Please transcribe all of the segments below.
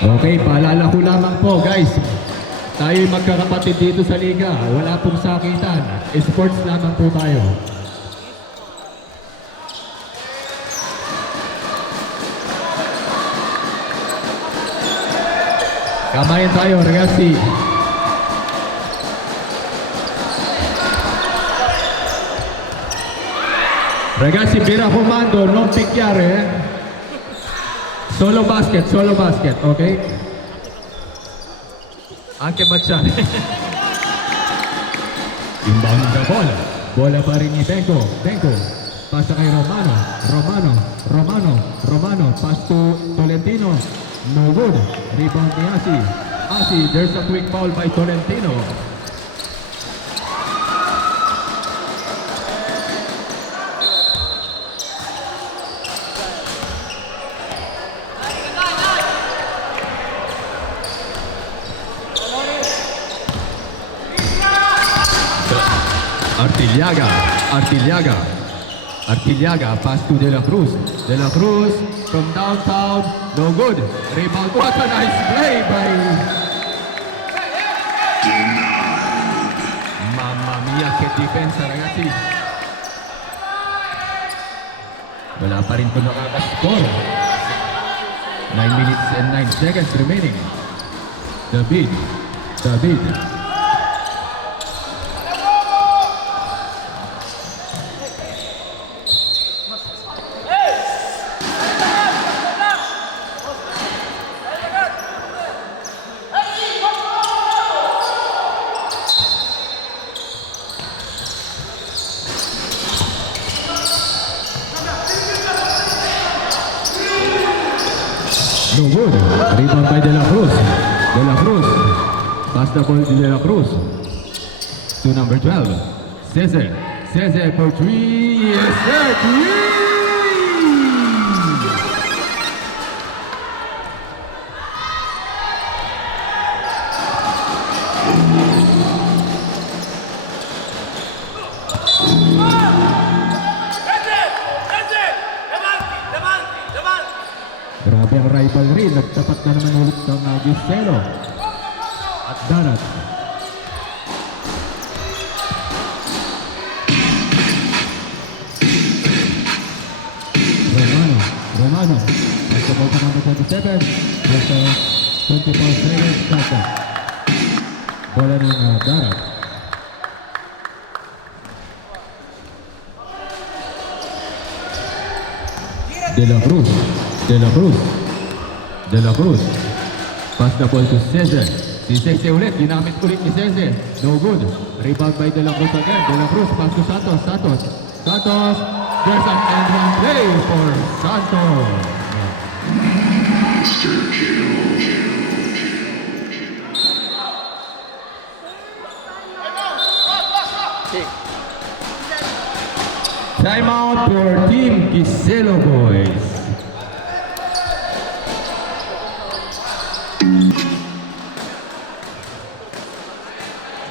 Okay, paalala ko lamang po guys. Tayo'y magkakapatid dito sa liga. Wala pong sakitan. Sports lamang po tayo. Kamayan tayo, ragazzi. Ragazzi, bira comando, non picchiare. Solo basket, ok? Anche baciare. Inbound the bola. Bola pa rin ni Benko. Pasa kay Romano. Pass to Tolentino. No good. Rebound ni Asi, there's a quick foul by Tolentino. Artillaga, pass to De La Cruz from downtown, no good. Rebound, what a nice play by... Mamma mia, che difensa ragazzi. Wala pa rin po nakaka-score. 9 minutes and 9 seconds remaining. David. No good. Rebound by De La Cruz. Pass the ball to De La Cruz. To number 12. Cesar for 3. Yes, sir. 3! Grabe ang rivalry. Nagtapat na naman ulit ng Giselo at Darat. Romano. Basketball to number 27. Just 24 seconds. Shot. Bola ng Darat. De La Cruz. Pass the ball to Cesar. Si Cesar ulit. Ginamit ulit ni Cesar. No good. Rebound by De La Cruz again. De La Cruz. Pass to Santos. There's an end-run play for Santos. Time out for Team Giselo boys.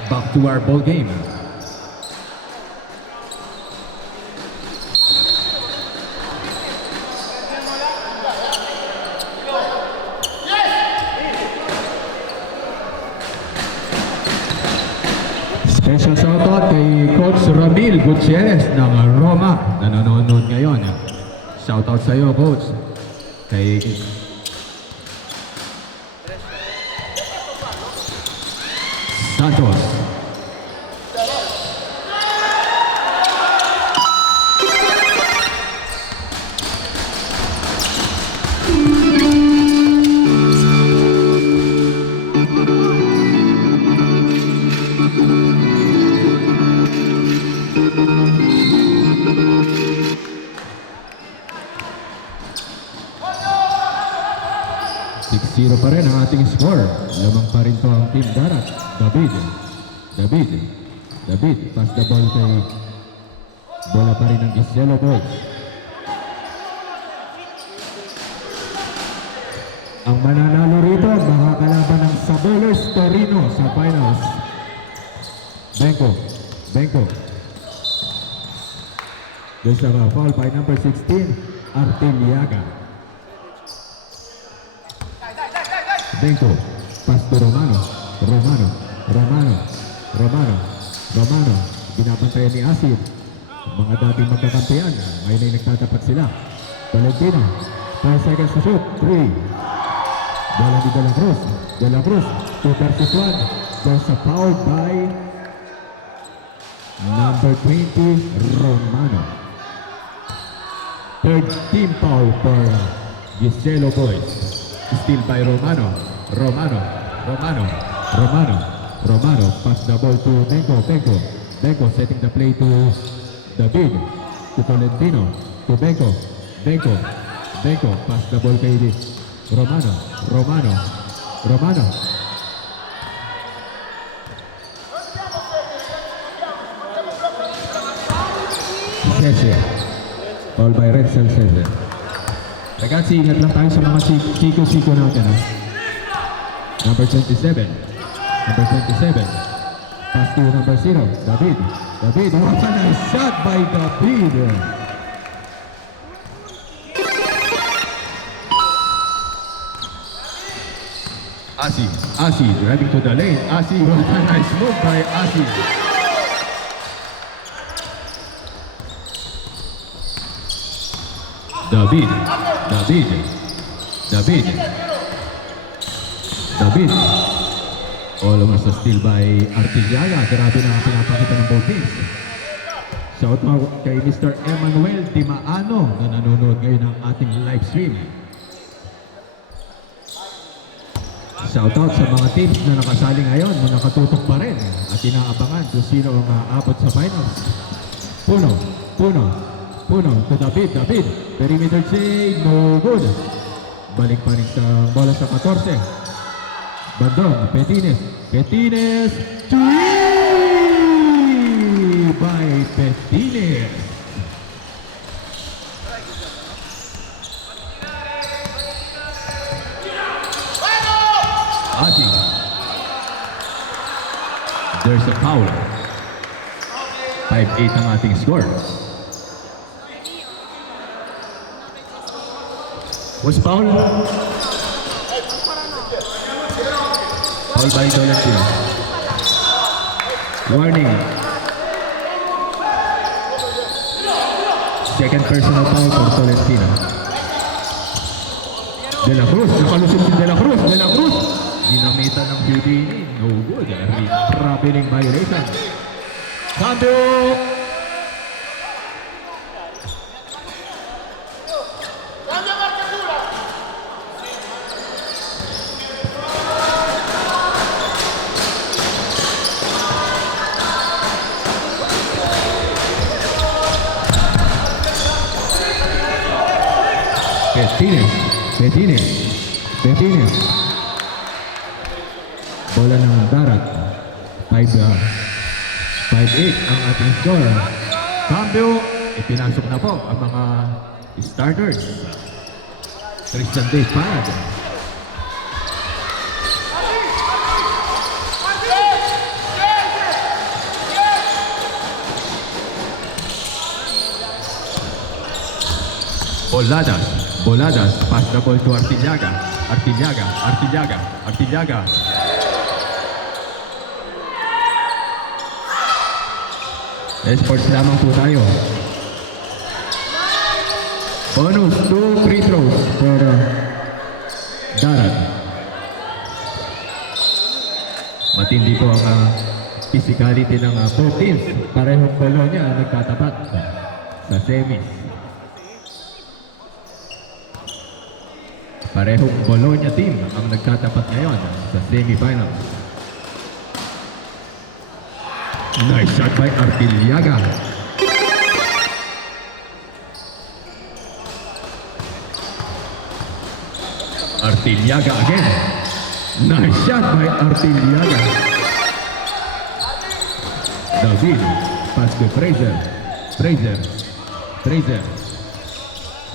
Back to our ball game. Special shoutout kay Coach Ramil Gutierrez ng Roma na nanonood ngayon. Shoutout sa iyo, Coach. Kay Santos. Pa rin ang ating score. Lamang pa rin to ang Team Darat. David. Pass the ball kay bola pa rin ng Giselo boys. Ang mananalo rito, makakalaban ng Sabolos Torino sa finals. Benko. There's a foul by number 16, Artillaga. Benko. Pass to Romano. Romano. Romano. Romano. Romano. Binabantayan ni Asid. Mga dating magkakampiyan. Ngayon ay nagtatapat sila. Valentino. 4 seconds to shoot. 3. Bola ni De La Cruz. De La Cruz. 2 versus 1. There's a foul by number 20, Romano. Third team foul for Giselo Boys. Still by Romano. Romano. Romano. Romano. Romano. Pass the ball to Benko. Benko. Benko setting the play to David. To Tolentino. To Benko. Benko. Benko. Pass the ball kay Romano. Romano. Romano. Sese. All by Redsel Sese. Ragazzi, ingat lang tayo sa mga siko-siko natin. Number 27. Number 27. Pass to number 0. David. David. What a nice shot by David. Asi. Asi driving to the lane. Asi. What a nice move by Asi. David. David. David. David. Almost a steal by Artillaga. Grabe na ang pinapakita ng both teams. Shout out kay Mr. Emmanuel Timaano na nanonood ngayon ng ating live stream. Shout out sa mga teams na nakasali ngayon, na nakatutok pa rin at inaabangan kung sino ang aabot sa finals. Puno. Puno. Puno to David. David. Perimeter save. No good. Balik pa rin sa bola sa 14. Bandong. Petines. Petines. Three by Petines. Ati. There's a foul. 5-8 ang ating score. Was foul? Foul by Tolentino. Warning. Second personal foul for Tolentino. De La Cruz. Nakalusot si De La Cruz. De La Cruz. Ginamitan ng Houdini. No good. Traveling violation. Cambio. Petines. Petines. Petines. Bola ng Darat. 5-8 ang ating score. Cambio. Ipinasok na po ang mga starters. Tristan Despad. Boladas. Boladas, pass the ball to Artillaga. Artillaga, Artillaga, Artillaga. Esports lamang po tayo. Bonus 2 free throws for Darat. Matindi po ang physicality ng both teams. Parehong Bologna ang nagtatapat sa semis. Parehong Bologna team ang nagtatapat ngayon sa semifinals. Nice shot by Artillaga. Artillaga again. Nice shot by Artillaga. David. Pass to Fraser. Fraser. Fraser.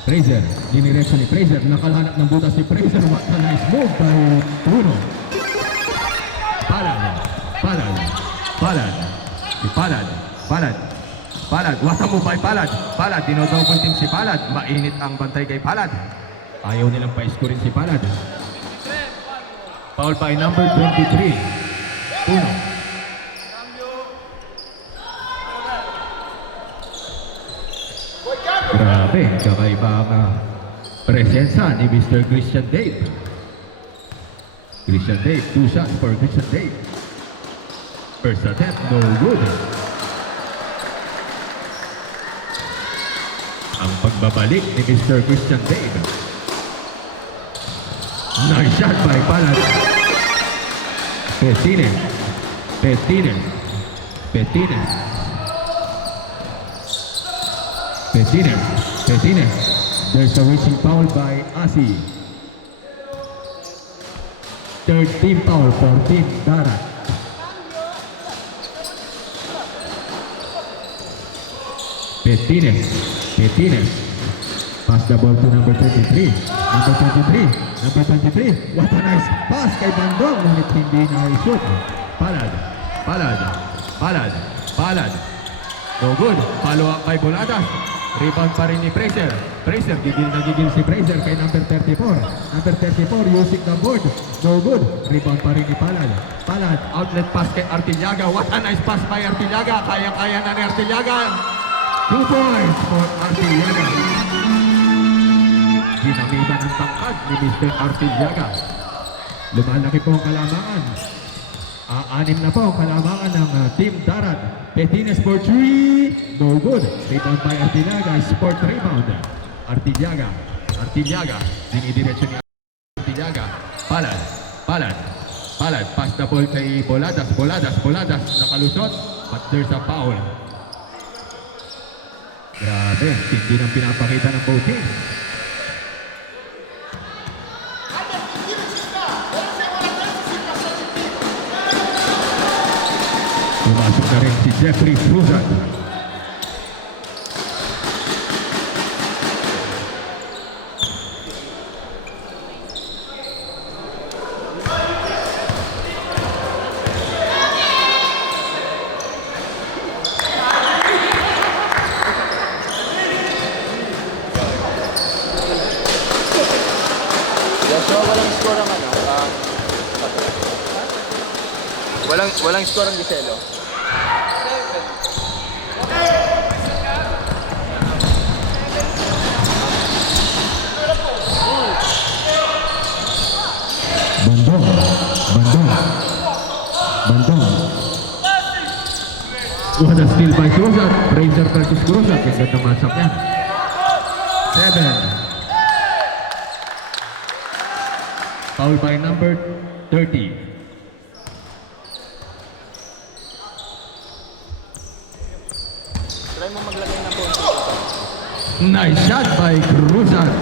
Fraser, diniretso ni Fraser, nakahanap ng butas si Fraser, what a nice move by Bruno. Palad, Palad, Palad, si Palad, Palad, Palad, what a move by Palad, Palad, dinodouble team si Palad, mainit ang bantay kay Palad, ayaw nilang pa-scorein si Palad. Foul by number 23. Puno. Grabe, kakaiba ang presensya ni Mr. Christian Dave. Christian Dave, 2 shots for Christian Dave. First attempt, no good. Ang pagbabalik ni Mr. Christian Dave. Nice shot by Palad. Petines. Petines. Petines. Petines. Petines. There's a reaching foul by Asi. Third team foul for Team Darat. Petines. Petines. Pass the ball to number 23. Number 23. Number 23. What a nice pass kay Bandong. Ngunit hindi na i-shoot. Palad. Palad. Palad. Palad. No good. Follow up by Boladas. Rebound pa rin ni Fraser. Fraser, gigil na gigil si Fraser kay number 34. Number 34 using the board. No good. Rebound pa rin ni Palad. Palad. Outlet pass kay Artillaga. What a nice pass by Artillaga. Kaya-kaya na ni Artillaga. 2 points for Artillaga. Ginamitan ang tangkad ni Mr. Artillaga. Lumalaki po ang kalamangan. Anim na po ang kalamangan ng Team Darat. Petines for 3. No good. Rebound by Artillaga. Sport rebound. Artillaga. Artillaga. Dinidiretso ni Artillaga. Palad. Palad. Palad. Pass the ball kay Boladas. Boladas. Boladas. Nakalusot. But there's a foul. Grabe. Hindi nang pinapakita ng both teams. Pumasok na rin si Jeffrey Cruzat. Walang score ang Giselo. Bandong. Bandong. Bandong. What a steal by Cruzat. Fraser versus Cruzat. Yung ganda matchup yan. 7. Foul by number 30. Try mo maglagay ng bonus. Nice shot by Cruzat.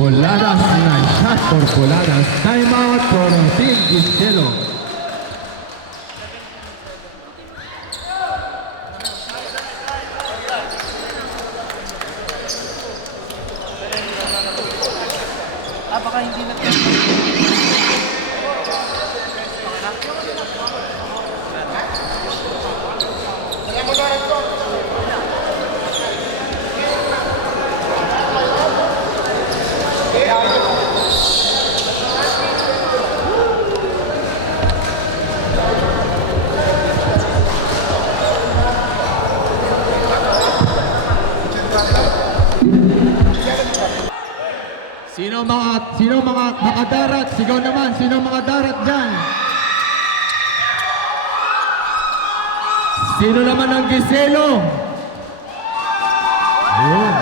Boladas, nice shot for Boladas. Time out for Team Giselo. Baka hindi na Sino mga nakadarat? Sigaw naman, sino mga darat dyan? Sino naman ang Giselo? Ayun.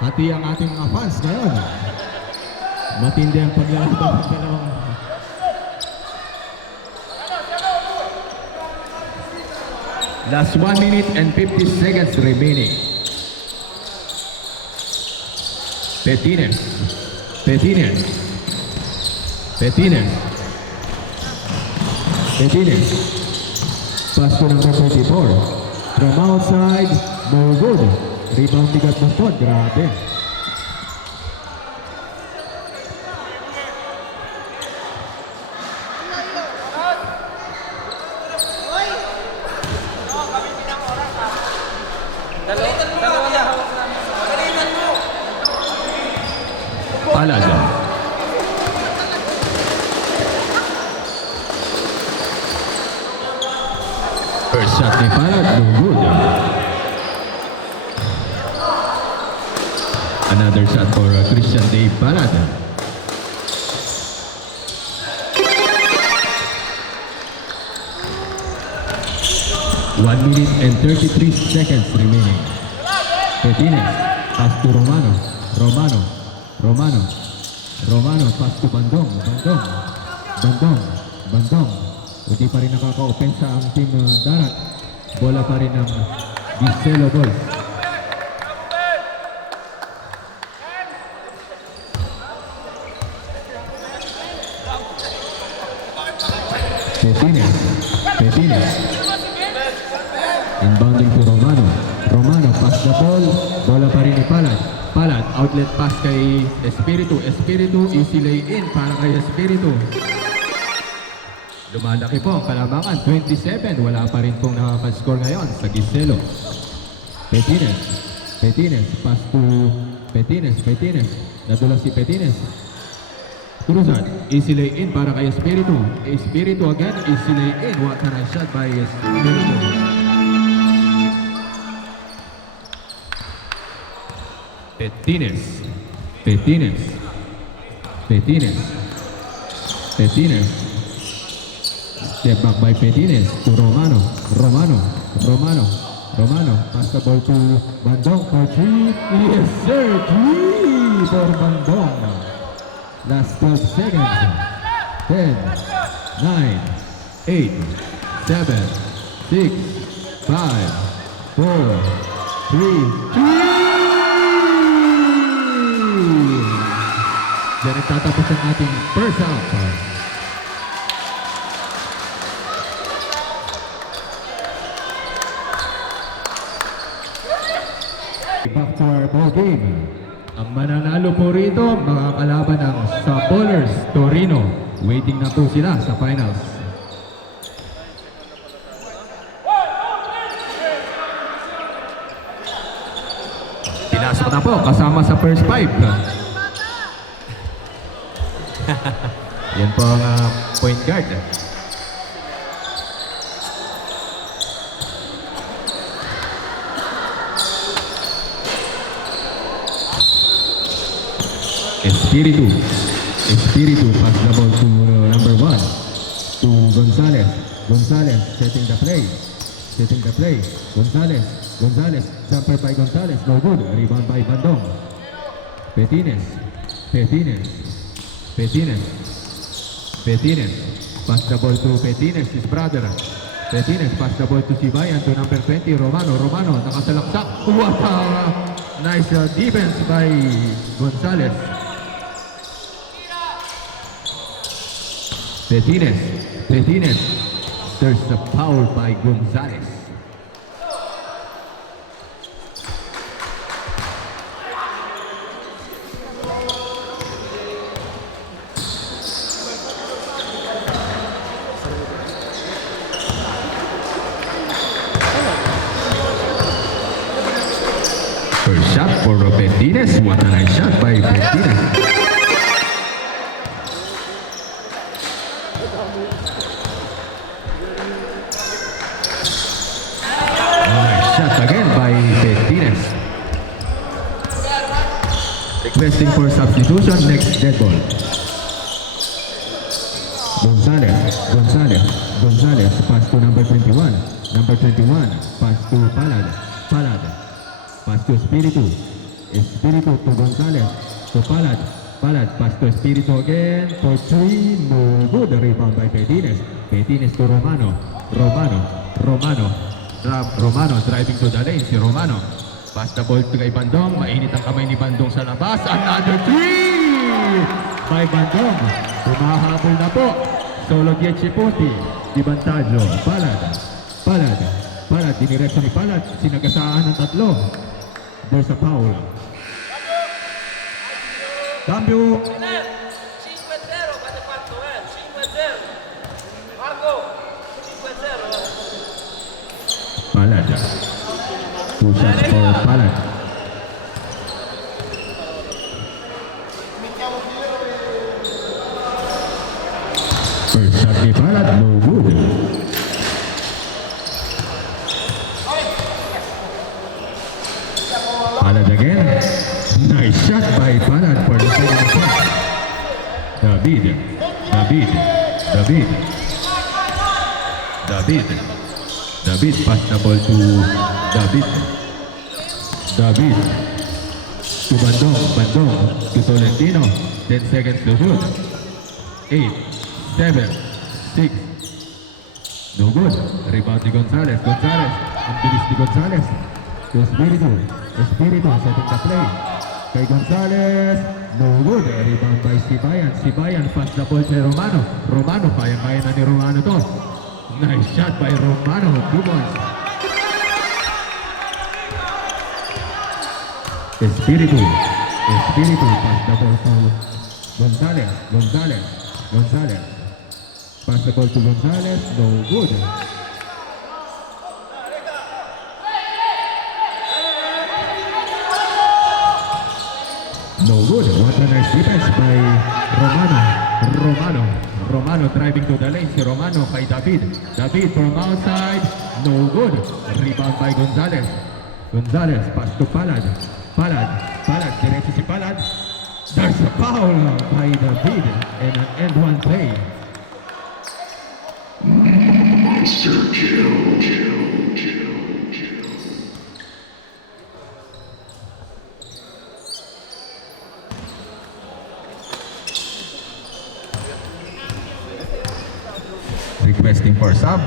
Pati ang ating mga fans ngayon. Matindi ang paglalaban ng dalawang. Last 1 minute and 50 seconds remaining. Petines. Petines. Petines. Petines. Pass to number 24. From outside, no good. Rebound ni Gatmanton. Grabe. Palad. First shot ni Palad, no good. Another shot for Christian Dave Palad. One minute and 33 seconds remaining. Petines, pass to Romano. Romano, pass to Bandong. Hindi pa rin nakaka-opensa ang team Darat. Bola pa rin ng Giselo Boys. Petines. Inbounding to Romano, pass the ball. Bola pa rin ni Palad, outlet pass kay Espiritu, easy lay in para kay Espiritu. Lumalaki po ang kalamangan, 27, wala pa rin pong nakaka-score ngayon sa Giselo. Petines, pass to Petines, nadula si Petines. Cruzan, easy lay in para kay Espiritu again, easy lay in, what a nice shot by Espiritu. Petines. Step back by Petines to Romano. Pass the ball to Bandong for 3. Yes sir, 3 for Bandong. Last 12 seconds. 10, 9, 8, 7, 6, 5, 4, 3, 2. Diyan nagtatapos ang ating first half. Back to our ball game. Ang mananalo po rito, makakalaban ng Sabolers Torino. Waiting na po sila sa finals. Pinasok na po kasama sa first five. Yan po ang point guard. Espiritu pass the ball to number 1 to Gonzalez, setting the play, Gonzalez, jumper by Gonzalez, no good, rebound by Bandong. Petines, pass the ball to Petines, his brother. Petines, pass the ball to Sibayan, to number 20, Romano, nakasalaksak. What a nice defense by Gonzalez. Petines, there's a foul by Gonzalez. First shot for Petines. What a nice shot by Petines. Nice shot again by Petines. Requesting for substitution, next dead ball. Gonzalez, pass to number 21, pass to Palad, pass to Espiritu to Gonzalez, to Palad, pass to Espiritu again, for 3, no good, rebound by Petines to Romano, driving to the lane, si Romano, pass the ball to kay Bandong, mainit ang kamay ni Bandong sa labas, another 3 by Bandong, humahabol na po, solo 10 punti, di Bantaggio, Palad, diniretso ni Palad, sinagasaan ng 3, there's a foul. Cambio. 5-0, fate fatto, 5-0. Marco, 5-0. Palad. 2 shots for Palad. First shot ni Palad, no good. Palad again. Nice shot by Palad for the second shot. David pass the ball to David to Bandong to Tolentino. 10 seconds to shoot. 8, 7, 6. No good. Rebound ni Gonzalez. Ang bilis ni Gonzalez. To Espiritu setting the play. Kay Gonzalez. No good. Rebound by Sibayan. Pass the ball kay Romano. Kaya na ni Romano to. Nice shot by Romano. 2 points. Espiritu pass the ball to Gonzalez. Pass the ball to Gonzalez. No good. No good. What a nice defense by Romano driving to the lane. Si Romano kay David from outside. No good. Rebound by Gonzalez pass to Palad. Diretso si Palad. There's a foul by David and an end one play. Monster kill. Requesting for sub.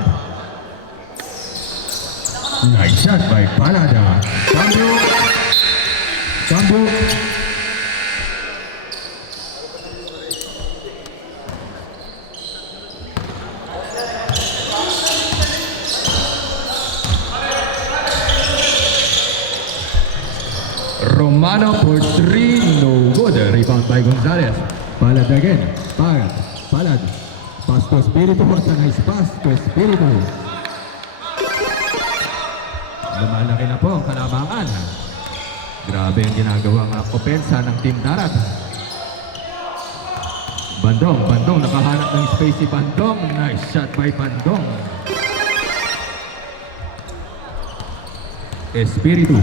Nice shot by Palada. Cambio. Romano for 3, no good. Rebound by Gonzalez. Palad again. Palad. Pass to Espiritu. What a nice pass to Espiritu. Lumalaki na po ang kalamangan. Grabe ang ginagawang opensa ng Team Darat. Bandong, nakahanap ng space si Bandong. Nice shot by Bandong. Espiritu.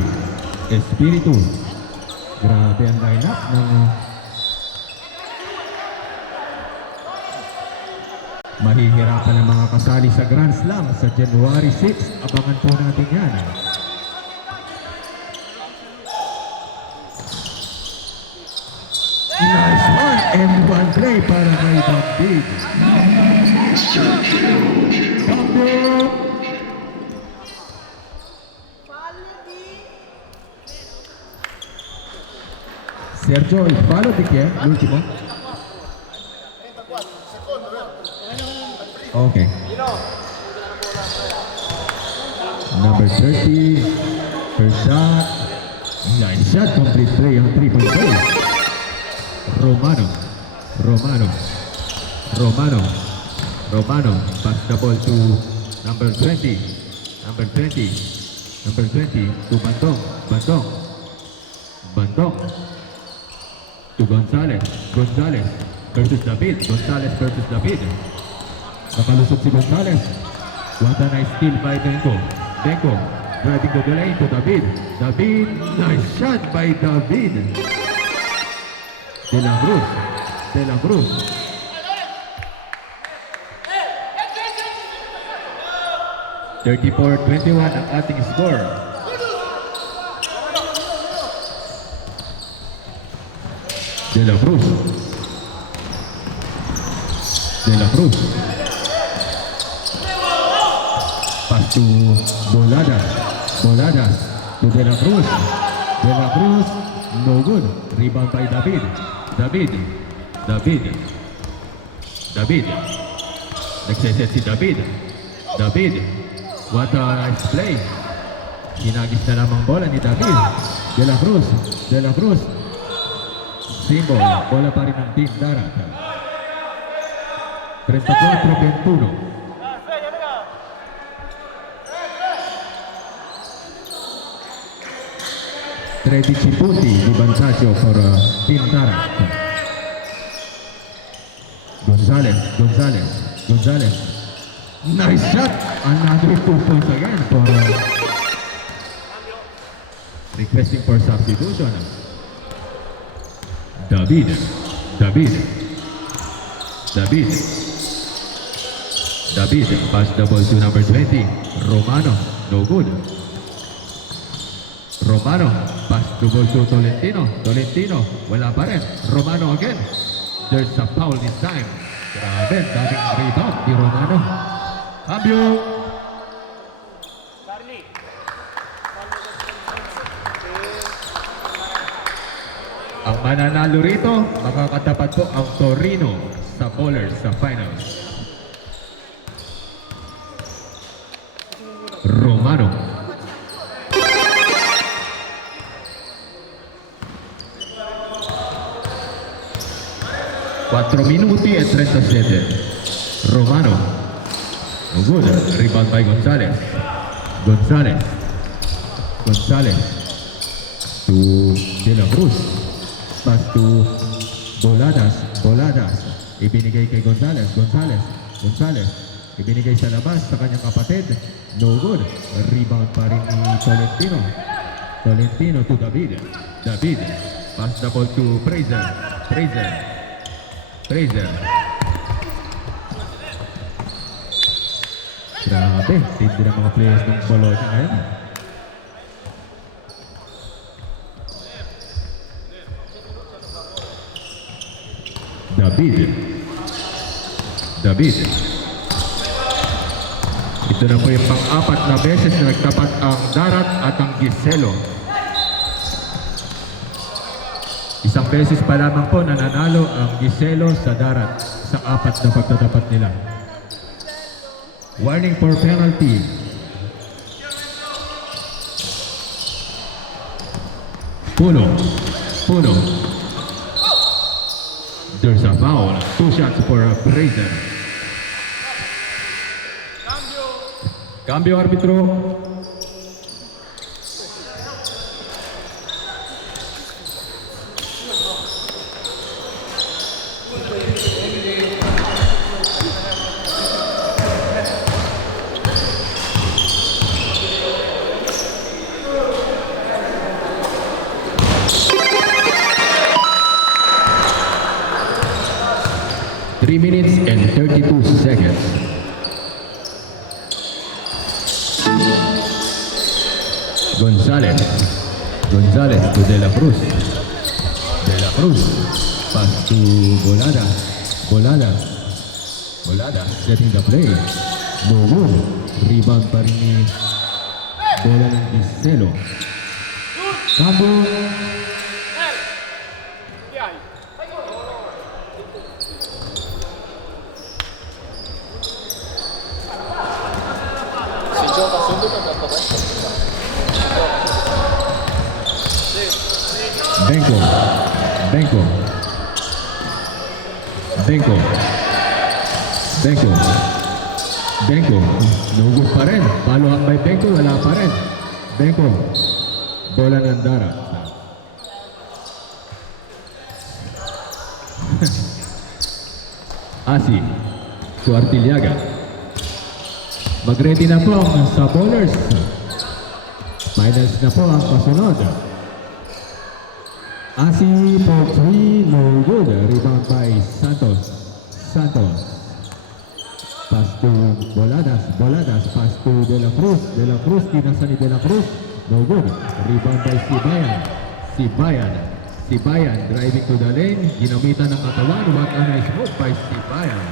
Grabe ang lineup ng mahihirapan ang mga kasali sa Grand Slam sa January 6. Abangan po natin yan. Nice one and one play para kay David. Cambio. Sergio, il palo di chi è? L'ultimo? Okay. Number 30. First shot. Nice shot. Complete play on 3-point play. Romano. Pass the ball to number 20 to Bandong to Gonzalez versus David. Nakalusot si Gonzalez. What a nice steal by Denko driving to the lane to David. Nice shot by David. De La Cruz. (34-21) ang ating score. De La Cruz. Pass to Boladas to De La Cruz. No good. Rebound by David. Nagseset si David. What a nice play. Hinagis na lamang bola ni David. De La Cruz. Symbol. Bola pa rin ng Team Darat. 34-21. Tredici punti di vantaggio per Team Darat. Gonzalez, Gonzalez, Gonzalez. Nice shot! Another 2 points again for requesting for substitution. David, David, David, David, pass the ball to number 20, Romano, no good. Romano, pass the ball to Tolentino, Tolentino, wala pa rin. Romano again, there's a foul this time. Grabe, daming rebound ni Romano. Cambio! Charlie. Ang mananalo rito, makakatapat po ang Torino sa bowlers sa finals. Romano. Quattro minuti e 37. Romano. Oh, good. Rebound by Gonzalez. Gonzalez. Gonzalez. To De La Cruz. Pass to Boladas. Boladas. Ibinigay kay Gonzalez. Gonzalez. Gonzalez. Ibinigay sa labas sa kanyang kapatid. No good. Rebound pa rin ni Tolentino. Tolentino to David. David. Pass the ball to Fraser. Fraser. Fraser. Grabe. Tindi ng mga players ng Bologna ngayon. David. David. Ito na po yung pang-apat na beses na nagtapat ang Darat at ang Giselo. Isang beses pa lamang po nananalo ang Giselo sa Darat sa apat na pagtatapat nila. Warning for penalty. Puno. Puno. There's a foul. 2 shots for a Fraser. Cambio árbitro. Three minutes and 32 seconds. Gonzalez. Gonzalez to De La Cruz. De La Cruz. Pass to Bolada. Bolada. Bolada setting the play. No good. Rebound pa rin ni bola ng Giselo. Cambio. Si Joe kasunod ang dapat. Benko. Benko. Benko. Benko. Benko. No good pa rin. Follow up by Benko. Wala pa rin. Benko. Bola ng Darat. Asi. To Artiliaga. Mag-ready na po ang sa bowlers. Finals na po ang kasunod. Asi for 3, no good. Rebound by Santos. Santos. Pass to Boladas. Boladas. Pass to De La Cruz. De La Cruz. Kinasa ni De La Cruz. No good. Rebound by Sibayan. Sibayan. Sibayan. Driving to the lane. Ginamitan ng katawan. What a nice move by Sibayan.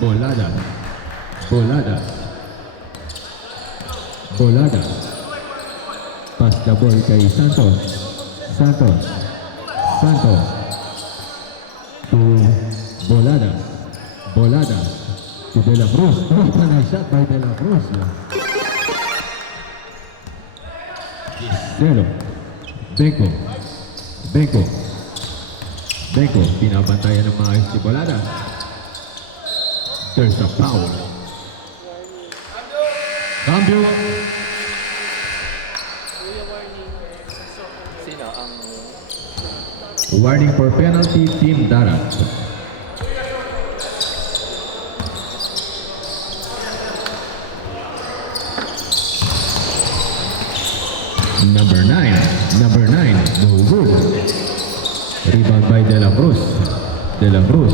Boladas. Boladas. Boladas. Pass the ball kay Santos. Santos. Santos. To Boladas. Boladas. To De La Cruz. What a nice shot by De La Cruz. Giselo. Benko. Benko. Benko. Pinabantayan ng maayos si Boladas. There's a foul. Cambio. Sino ang Warning for penalty, Team Darat. Number 9, no good. Rebound by De La Cruz. De La Cruz.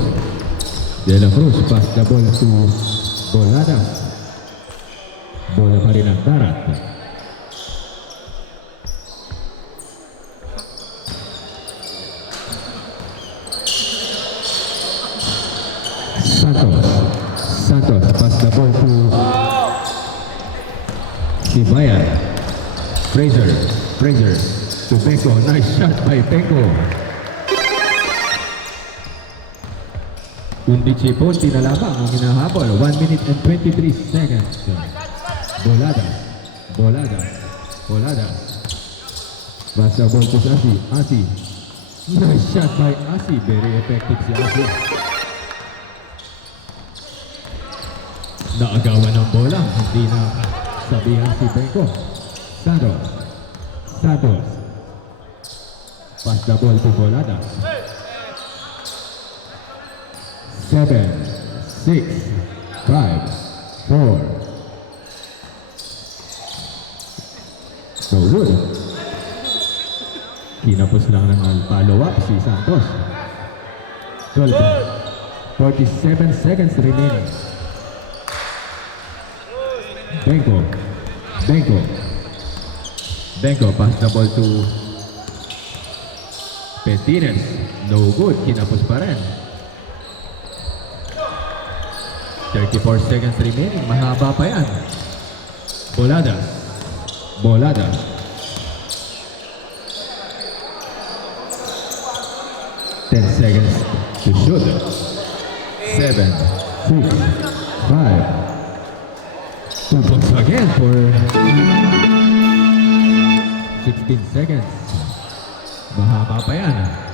De La Cruz, pass the ball to Boladas. Bola pa rin ang Darat. Santos, pass the ball to Sibayan. Fraser, to Beko. Nice shot by Beko. Undichiponti na lamang ang hinahabol. 1 minute and 23 seconds. Bolada. Pass the ball to Asi. Nice shot by Asi. Very effective si Asi. Naagawan ng bola. Hindi na sabihan si Beko. Santos. Pass the ball to Bolada. 7, 6, 5, 4. So good. Kinapos lang ng follow-up si Santos. 47 seconds remaining. Benko, pass the ball to Petines. No good, kinapos pa rin. 34 seconds remaining, mahaba pa yan. Bolada. 10 seconds to shoot. 7, 6, 5. Two points again for 16 seconds. Mahaba pa yan.